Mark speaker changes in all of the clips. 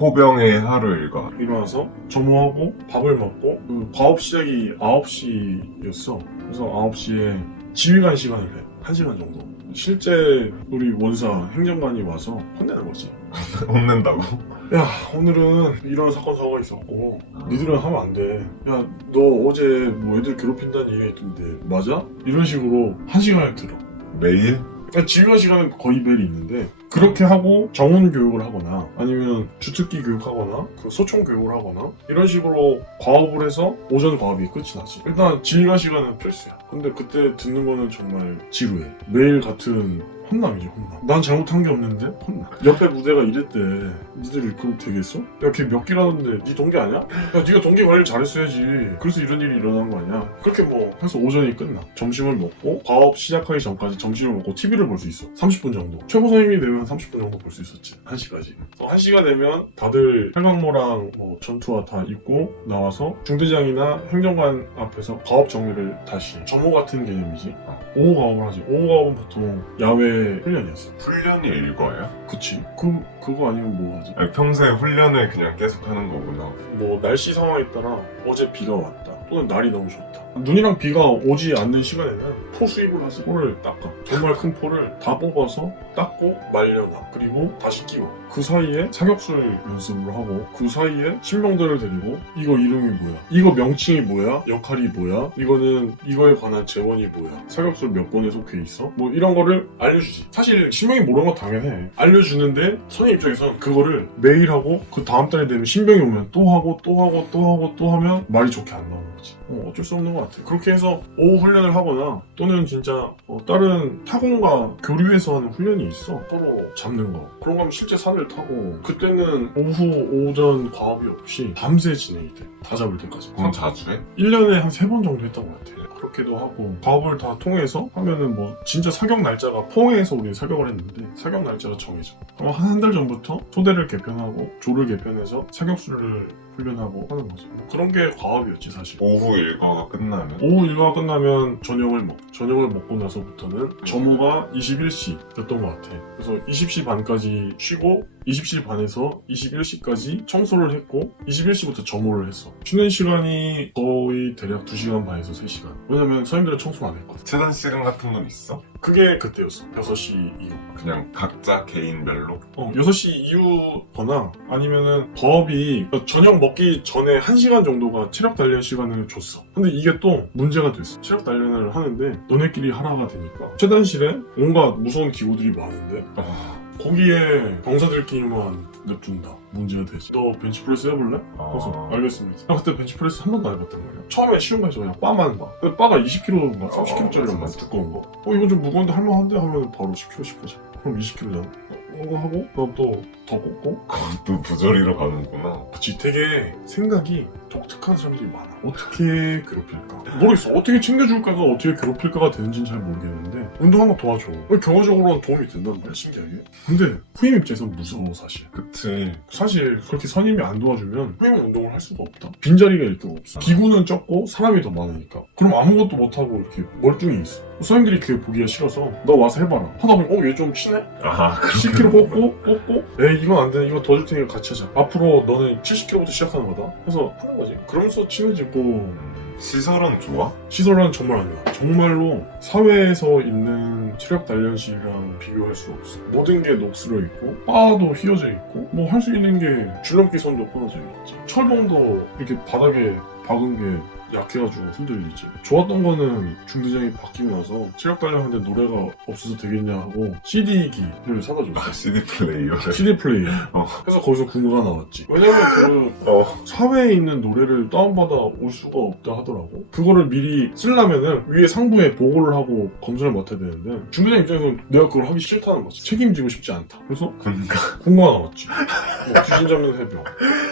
Speaker 1: 포병의 하루 일과.
Speaker 2: 일어나서 점호하고 밥을 먹고 그 과업 시작이 9시였어. 그래서 9시에 지휘관 시간을 해. 1시간 정도. 실제 우리 원사 행정관이 와서 혼내는 거지.
Speaker 1: 혼낸다고?
Speaker 2: 야 오늘은 이런 사건 사고가 있었고 니들은 하면 안 돼. 야 너 어제 뭐 애들 괴롭힌다는 얘기가 있던데 맞아? 이런 식으로 한 시간을 들어.
Speaker 1: 매일?
Speaker 2: 그러니까 지휘관 시간은 거의 매일 있는데 그렇게 하고 정원 교육을 하거나 아니면 주특기 교육하거나 그 소총 교육을 하거나 이런 식으로 과업을 해서 오전 과업이 끝이 나지. 일단 지휘관 시간은 필수야. 근데 그때 듣는 거는 정말 지루해. 매일 같은 혼남이지 혼남. 난 잘못한 게 없는데? 혼남. 옆에 무대가 이랬대. 니들이 그럼 되겠어? 야 걔 몇 기라는데. 니 동기 아니야? 야 니가 동기 관리 잘했어야지. 그래서 이런 일이 일어난 거 아니야? 그렇게 뭐. 해서 오전이 끝나. 점심을 먹고 과업 시작하기 전까지 점심을 먹고 TV를 볼 수 있어. 30분 정도. 최고 선임이 되면 30분 정도 볼 수 있었지. 1시까지. 1시가 되면 다들 팔강모랑 뭐 전투화 다 입고 나와서 중대장이나 행정관 앞에서 과업 정리를 다시. 점호 같은 개념이지? 오후 과업을 하지. 오후 과업은 보통 야외 훈련이었어
Speaker 1: 훈련이 일과야?
Speaker 2: 그치? 그, 그거 아니면 뭐 하지?
Speaker 1: 아니, 평소에 훈련을 그냥 계속 하는 거구나.
Speaker 2: 뭐 날씨 상황에 따라 어제 비가 왔다. 또는 날이 너무 좋다. 눈이랑 비가 오지 않는 시간에는 포 수입을 하지 포를 닦아. 정말 큰 포를 다 뽑아서 닦고 말려놔. 그리고 다시 끼워. 그 사이에 사격술 연습을 하고 그 사이에 신병들을 데리고 이거 이름이 뭐야? 이거 명칭이 뭐야? 역할이 뭐야? 이거는 이거에 관한 재원이 뭐야? 사격술 몇 번에 속해 있어? 뭐 이런 거를 알려주지. 사실 신병이 모르는 건 당연해. 알려주는데 선임 입장에선 그거를 매일 하고 그 다음 달에 되면 신병이 오면 또 하고 또 하고 또 하고 또 하면 말이 좋게 안 나오는 거지. 어, 어쩔 수 없는 것 같아. 그렇게 해서 오후 훈련을 하거나 또는 진짜 어, 다른 타공과 교류해서 하는 훈련이 있어 서로 잡는 거 그런 거 하면 실제 산을 타고 그때는 오후 오전 과업이 없이 밤새 진행이 돼 다 잡을 때까지
Speaker 1: 그럼 자주 해?
Speaker 2: 1년에 한세번 정도 했던 것 같아요. 그렇게도 하고 과업을 다 통해서 하면은 뭐 진짜 사격 날짜가 포항에서 우리 사격을 했는데 사격 날짜가 정해져. 그럼 한한 달 전부터 소대를 개편하고 조를 개편해서 사격수를 훈련하고 하는 거지. 뭐 그런 게 과업이었지 사실.
Speaker 1: 오후 일과가 끝나면?
Speaker 2: 오후 일과가 끝나면 저녁을 먹. 저녁을 먹고 나서부터는 점호가 21시였던 것 같아. 그래서 20시 반까지 쉬고 20시 반에서 21시까지 청소를 했고 21시부터 점호를 했어. 쉬는 시간이 거의 대략 2시간 반에서 3시간. 왜냐면 선임들은 청소를 안 했거든.
Speaker 1: 체단 시간 같은 건 있어?
Speaker 2: 그게 그때였어. 6시 이후.
Speaker 1: 그냥 각자 개인별로?
Speaker 2: 어, 6시 이후거나 아니면은 법이 저녁 먹기 전에 1시간 정도가 체력 단련 시간을 줬어. 근데 이게 또 문제가 됐어. 체력 단련을 하는데 너네끼리 하나가 되니까 최단실에 온갖 무서운 기구들이 많은데
Speaker 1: 아,
Speaker 2: 거기에 병사들끼리만 냅둔다. 문제가 되지. 너 벤치프레스 해볼래? 그래서
Speaker 1: 아,
Speaker 2: 알겠습니다. 나 그때 벤치프레스 한 번도 안 해봤단 말이야. 처음에 쉬운 거 해서 그냥 바만 봐. 근데 바가 20kg, 30kg짜리란 말이야. 두꺼운 거. 어 이건 좀 무거운데 할만한데 하면 바로 10kg씩 하자. 그럼 20kg잖아. 이거 하고 그럼 또더 꽂고?
Speaker 1: 또 부조리로 가는구나.
Speaker 2: 그치 되게 생각이 독특한 사람들이 많아. 어떻게 괴롭힐까? 모르겠어. 어떻게 챙겨줄까가 어떻게 괴롭힐까가 되는지는 잘 모르겠는데 운동하면 도와줘. 결과적으로는 도움이 된단 말이야 신기하게? 근데 후임 입장에서는 무서워 사실.
Speaker 1: 그치.
Speaker 2: 사실 그렇게 선임이 안 도와주면 후임은 운동을 할 수가 없다. 빈자리가 일단 없어. 기구는 적고 사람이 더 많으니까. 그럼 아무것도 못하고 이렇게 멀뚱히 있어. 선임들이 그게 보기가 싫어서 너 와서 해봐라. 하다 보면 어얘좀 치네?
Speaker 1: 아,
Speaker 2: 10kg 꽂고 꽂고 에이 이건 안돼 이거 더 줄 테니까 같이 하자. 앞으로 너는 70kg부터 시작하는 거다. 해서 하는 거지. 그러면서 친해지고.
Speaker 1: 음, 시설은 좋아?
Speaker 2: 시설은 정말 안 좋아. 정말로 사회에서 있는 체력 단련실이랑 비교할 수 없어. 모든 게 녹슬어 있고 바도 휘어져 있고 뭐 할 수 있는 게 줄넘기 선도 끊어져 있지. 철봉도 이렇게 바닥에 박은 게 약해가지고 흔들리지 좋았던 거는 중대장이 바뀌고 나서 체력 단련하는데 노래가 없어서 되겠냐 하고 CD기를 사다 줬어
Speaker 1: 아, CD 플레이어를.
Speaker 2: CD 플레이어.
Speaker 1: 어.
Speaker 2: 그래서 거기서 군가가 나왔지. 왜냐면 그
Speaker 1: 어.
Speaker 2: 사회에 있는 노래를 다운받아 올 수가 없다 하더라고. 그거를 미리 쓰려면은 위에 상부에 보고를 하고 검사를 맡아야 되는데 중대장 입장에서는 내가 그걸 하기 싫다는 거지. 책임지고 싶지 않다. 그래서
Speaker 1: 군가.
Speaker 2: 군가가 나왔지. 뭐 귀신 잡는 해병.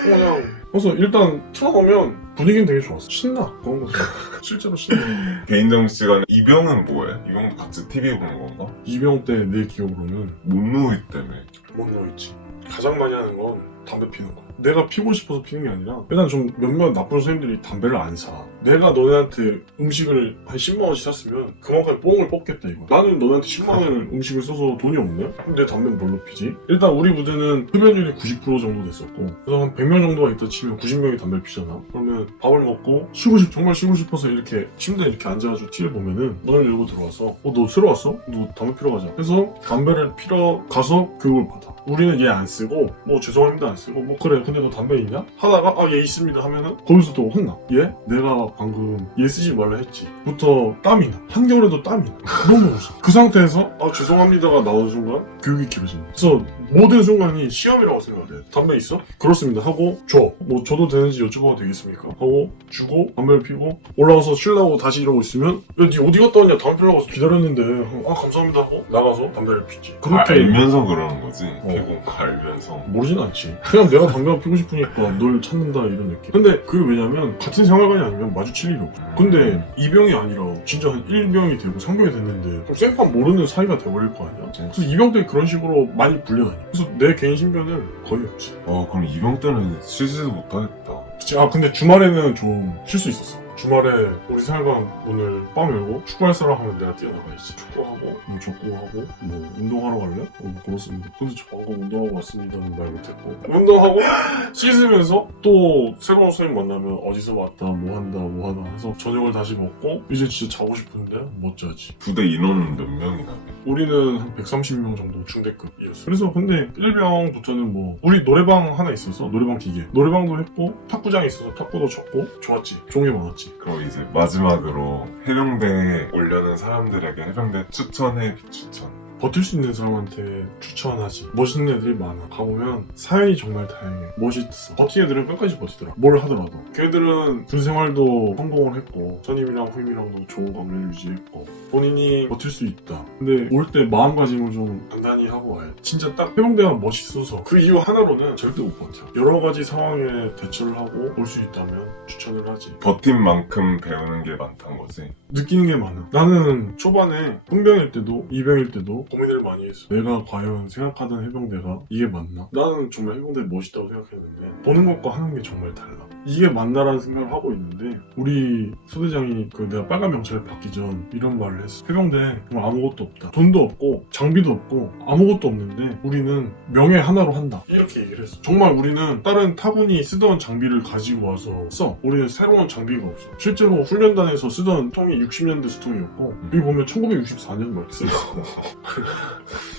Speaker 2: 그냥 그래서 일단 틀어놓으면 분위기는 되게 좋았어. 신나 그런 거지. 실제로 신나.
Speaker 1: 개인정 시간에 이병은 뭐해? 이병도 같이 TV 보는 건가?
Speaker 2: 이병 때 내 기억으로는
Speaker 1: 못 누이 때문에.
Speaker 2: 못 넣어있지. 가장 많이 하는 건 담배 피는 거야. 내가 피고 싶어서 피는 게 아니라 일단 좀 몇몇 나쁜 선생님들이 담배를 안 사. 내가 너네한테 음식을 한 10만 원씩 샀으면 그만큼 뽕을 뽑겠다 이거. 나는 너네한테 10만 원을 음식을 써서 돈이 없네? 그럼 내 담배는 뭘로 피지? 일단 우리 부대는 흡연율이 90% 정도 됐었고 그래서 한 100명 정도가 있다 치면 90명이 담배를 피잖아. 그러면 밥을 먹고 쉬고 싶 정말 쉬고 싶어서 이렇게 침대에 이렇게 앉아가지고 TV를 보면은 문을 열고 들어와서 어 너 새로 왔어? 너 담배 피러 가자. 그래서 담배를 피러 가서 교육을 받아. 우리는 얘 안 쓰고 뭐 죄송합니다 안 쓰고 뭐 그래 근데 너 담배 있냐? 하다가 아 얘 있습니다 하면은 거기서 또 혼나. 얘? 내가 방금 얘 쓰지 말라 했지. 부터 땀이 나. 한겨울에도 땀이 나. 너무 무서워. 그 상태에서 아 죄송합니다가 나오는 순간 교육이 길어지는. 그래서 모든 순간이 시험이라고 생각해야 돼. 담배 있어? 그렇습니다 하고 줘. 뭐 줘도 되는지 여쭤봐도 되겠습니까? 하고 주고 담배를 피고 올라와서 쉬려고 다시 이러고 있으면 야니 어디 갔다 왔냐 담배 피려고 기다렸는데 아 감사합니다 하고 나가서 담배를 피지. 그렇게
Speaker 1: 알면서 그러는 거지.
Speaker 2: 어.
Speaker 1: 피고 알면서.
Speaker 2: 모르진 않지. 그냥 내가 담배 가 피고 싶으니까 널 찾는다 이런 느낌. 근데 그게 왜냐면 같은 생활관이 아니면 마주칠 일이 없어. 근데 이병이 아니라 진짜 한 1병이 되고 3병이 됐는데 그럼 생판 모르는 사이가 돼버릴 거 아니야? 그래서 이병들이 그런 식으로 많이 불려다녀. 그래서 내 개인 신변은 거의 없지.
Speaker 1: 어 그럼 이병 때는 쉬지도 못하겠다.
Speaker 2: 그치. 아 근데 주말에는 좀 쉴 수 있었어. 주말에 우리 생활관 문을 빵 열고 축구할 사람 하면 내가 뛰어나가야지. 축구하고 뭐 족구하고 뭐 운동하러 갈래? 어, 뭐 그렇습니다. 근데 저 방금 운동하고 왔습니다는 말 못했고 운동하고 씻으면서 또 새로운 선생님 만나면 어디서 왔다 뭐 한다 뭐 하다 해서 저녁을 다시 먹고 이제 진짜 자고 싶은데 못 자지.
Speaker 1: 부대 인원은 몇 명이나?
Speaker 2: 우리는 한 130명 정도 중대급이었어. 그래서 근데 1병부터는 뭐 우리 노래방 하나 있어서 노래방 기계 노래방도 했고 탁구장이 있어서 탁구도 쳤고 좋았지. 종이 많았지.
Speaker 1: 그럼 이제 마지막으로 해병대에 오려는 사람들에게 해병대 추천해 비추천.
Speaker 2: 버틸 수 있는 사람한테 추천하지. 멋있는 애들이 많아. 가보면 사연이 정말 다양해. 멋있어. 버티는 애들은 끝까지 버티더라. 뭘 하더라도. 걔들은 군 생활도 성공을 했고, 선임이랑 후임이랑도 좋은 관계를 유지했고, 본인이 버틸 수 있다. 근데 올 때 마음가짐을 좀 단단히 하고 와야 돼. 진짜 딱 해병대가 멋있어서 그 이유 하나로는 절대 못 버텨. 여러 가지 상황에 대처를 하고 올 수 있다면 추천을 하지.
Speaker 1: 버틴 만큼 배우는 게 많다는 거지.
Speaker 2: 느끼는 게 많아. 나는 초반에 훈병일 때도 이병일 때도 고민을 많이 했어. 내가 과연 생각하던 해병대가 이게 맞나? 나는 정말 해병대 멋있다고 생각했는데 보는 것과 하는 게 정말 달라. 이게 맞나라는 생각을 하고 있는데 우리 소대장이 그 내가 빨간 명찰을 받기 전 이런 말을 했어. 해병대 정말 아무것도 없다. 돈도 없고 장비도 없고 아무것도 없는데 우리는 명예 하나로 한다. 이렇게 얘기를 했어. 정말 우리는 다른 타군이 쓰던 장비를 가지고 와서 써. 우리는 새로운 장비가 없어. 실제로 훈련단에서 쓰던 통이 60년대 수통이었고 여기 보면 1964년 막 써있어.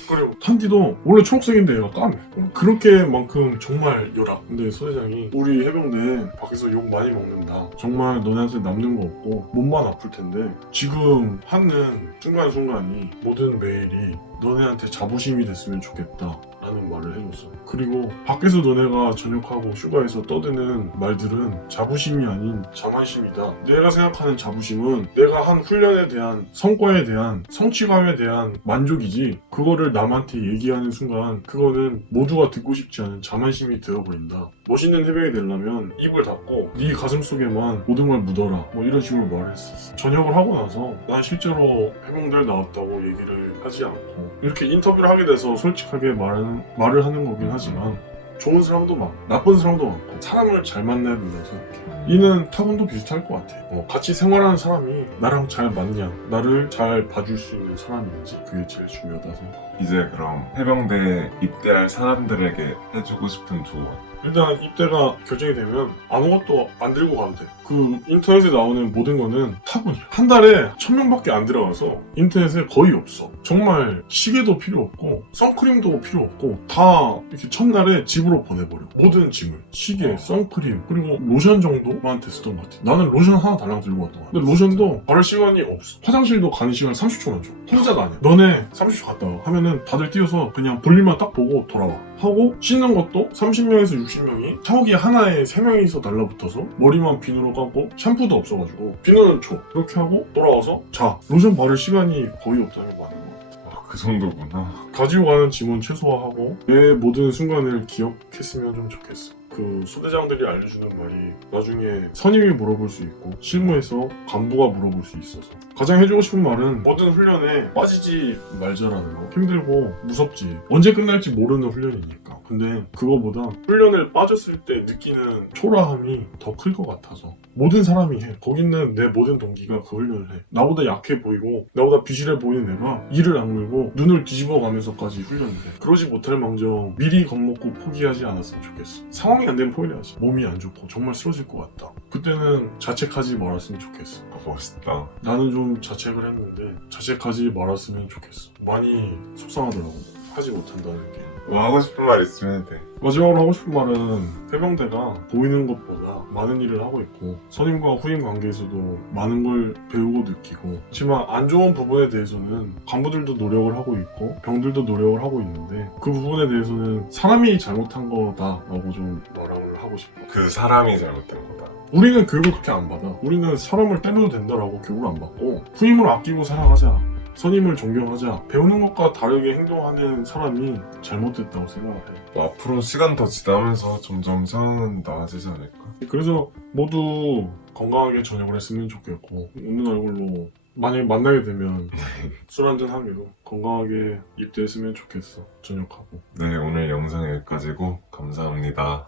Speaker 2: 그리고 탄디도 원래 초록색인데 얘가 까매. 그렇게만큼 정말 열악. 근데 소대장이 우리 해병대 밖에서 욕 많이 먹는다. 정말 너네한테 남는 거 없고 몸만 아플 텐데 지금 하는 순간순간이 모든 매일이 너네한테 자부심이 됐으면 좋겠다. 라는 말을 해줬어. 그리고 밖에서 너네가 전역하고 휴가에서 떠드는 말들은 자부심이 아닌 자만심이다. 내가 생각하는 자부심은 내가 한 훈련에 대한 성과에 대한 성취감에 대한 만족이지 그거를 남한테 얘기하는 순간 그거는 모두가 듣고 싶지 않은 자만심이 되어버린다. 멋있는 해병이 되려면 입을 닫고 네 가슴 속에만 모든 걸 묻어라. 뭐 이런 식으로 말했었어. 전역을 하고 나서 난 실제로 해병대를 나왔다고 얘기를 하지 않고 이렇게 인터뷰를 하게 돼서 솔직하게 말하는, 말을 하는 거긴 하지만 좋은 사람도 많고 나쁜 사람도 많고 사람을 잘 만나야 된다고 생각해. 이는 타군도 비슷할 것 같아. 어, 같이 생활하는 사람이 나랑 잘 맞냐, 나를 잘 봐줄 수 있는 사람인지 그게 제일 중요하다 생각.
Speaker 1: 이제 그럼 해병대에 입대할 사람들에게 해주고 싶은 조언.
Speaker 2: 일단 입대가 결정이 되면 아무것도 안 들고 가도 돼. 그 인터넷에 나오는 모든 거는 타군이야. 한 달에 천 명밖에 안 들어가서 인터넷에 거의 없어. 정말 시계도 필요 없고 선크림도 필요 없고 다 이렇게 첫날에 집으로 보내버려. 모든 짐을 시계, 선크림 그리고 로션 정도만테 쓰던 것 같아. 나는 로션 하나 달랑 들고 왔던 거야. 근데 로션도 바를 시간이 없어. 화장실도 가는 시간 30초만 줘. 혼자 다녀. 너네 30초 갔다 와. 하면은 다들 뛰어서 그냥 볼일만 딱 보고 돌아와. 하고 씻는 것도 30명에서 60명이 샤워기 하나에 3명이서 달라붙어서 머리만 비누로 감고 샴푸도 없어가지고 비누는 줘. 그렇게 하고 돌아와서 자. 로션 바를 시간이 거의 없다는 거 맞는 거 같아.
Speaker 1: 아, 그 정도구나.
Speaker 2: 가지고 가는 짐은 최소화하고 내 모든 순간을 기억했으면 좀 좋겠어. 그 소대장들이 알려주는 말이 나중에 선임이 물어볼 수 있고 실무에서 간부가 물어볼 수 있어서. 가장 해주고 싶은 말은 모든 훈련에 빠지지 말자라는 거. 힘들고 무섭지. 언제 끝날지 모르는 훈련이니까. 근데 그거보다 훈련을 빠졌을 때 느끼는 초라함이 더 클 것 같아서 모든 사람이 해. 거기는 내 모든 동기가 그 훈련을 해. 나보다 약해 보이고 나보다 비실해 보이는 애가 이를 악물고 눈을 뒤집어 가면서까지 훈련을 해. 그러지 못할 망정 미리 겁먹고 포기하지 않았으면 좋겠어. 상황이 안 되면 포기하지 몸이 안 좋고 정말 쓰러질 것 같다. 그때는 자책하지 말았으면 좋겠어.
Speaker 1: 아, 멋있다.
Speaker 2: 나는 좀 자책을 했는데 자책하지 말았으면 좋겠어. 많이 속상하더라고. 하지 못한다는 게
Speaker 1: 뭐 하고 싶은 말 있으면 돼.
Speaker 2: 마지막으로 하고 싶은 말은 해병대가 보이는 것보다 많은 일을 하고 있고 선임과 후임 관계에서도 많은 걸 배우고 느끼고 하지만 안 좋은 부분에 대해서는 간부들도 노력을 하고 있고 병들도 노력을 하고 있는데 그 부분에 대해서는 사람이 잘못한 거다라고 좀 말을 하고 싶어
Speaker 1: 그 사람이 잘못한 거다.
Speaker 2: 우리는 교육을 그렇게 안 받아 우리는 사람을 때려도 된다라고 교육을 안 받고 후임을 아끼고 살아가자 선임을 존경하자 배우는 것과 다르게 행동하는 사람이 잘못됐다고
Speaker 1: 해뭐 앞으로 시간 더 지나면서 점점 상황은 나아지지 않을까?
Speaker 2: 그래서 모두 건강하게 저녁을 했으면 좋겠고 웃는 얼굴로 만약에 만나게 되면 술 한잔 하기로 건강하게 입대했으면 좋겠어 저녁하고
Speaker 1: 네, 오늘 영상 여기까지고 감사합니다.